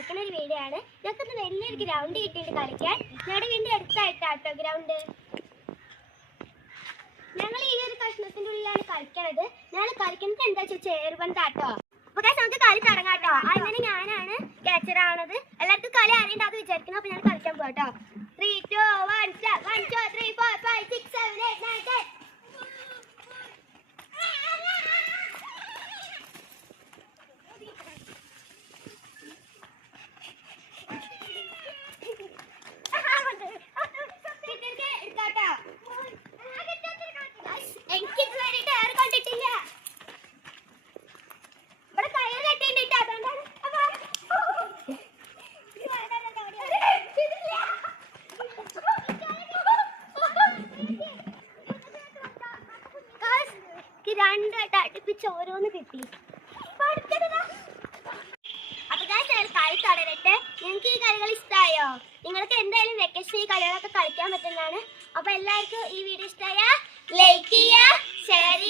കളിക്കുന്ന ഒരു വീഡിയോ ആണ്. ഞങ്ങൾക്ക് വലിയൊരു ഗ്രൗണ്ട് കിട്ടിയിട്ട് കളിക്കാൻ. ഞങ്ങളുടെ വീടിൻ്റെ അടുത്തായിട്ടാട്ടോ ഗ്രൗണ്ട്. ഞങ്ങൾ ഈ ഒരു കഷ്ണത്തിൻ്റെ ഉള്ളിലാണ് കളിക്കണത്. ഞങ്ങൾ കളിക്കുന്നത് എന്താ വെച്ചാൽ ചേർവന്താട്ടോ. അപ്പൊ നമുക്ക് കളി തുടങ്ങാട്ടോ. അങ്ങനെ ഞാനാണ് ക്യാച്ചർ ആവണത്. എല്ലാവർക്കും കളി അറിയണ്ടാന്ന് വിചാരിക്കുന്നു. അപ്പൊ ഞാൻ കളിക്കാൻ പോകട്ടോ. 3, 2, 1 start. 1, 2, 3, 4, 5, 6, 7, 8, 9, 10. രണ്ടായിട്ട് അടുപ്പിച്ച് ഓരോന്ന് കിട്ടി. അപ്പൊ കളി തുടരട്ടെ. നിങ്ങൾക്ക് ഈ കളികൾ ഇഷ്ടമായോ? നിങ്ങൾക്ക് എന്തായാലും വെക്കേഷൻ ഈ കളികളൊക്കെ കളിക്കാൻ പറ്റുന്നതാണ്. അപ്പൊ എല്ലാവർക്കും ഈ വീഡിയോ ഇഷ്ടമായ ലൈക്ക് ചെയ്യുക, ഷെയർ ചെയ്യുക.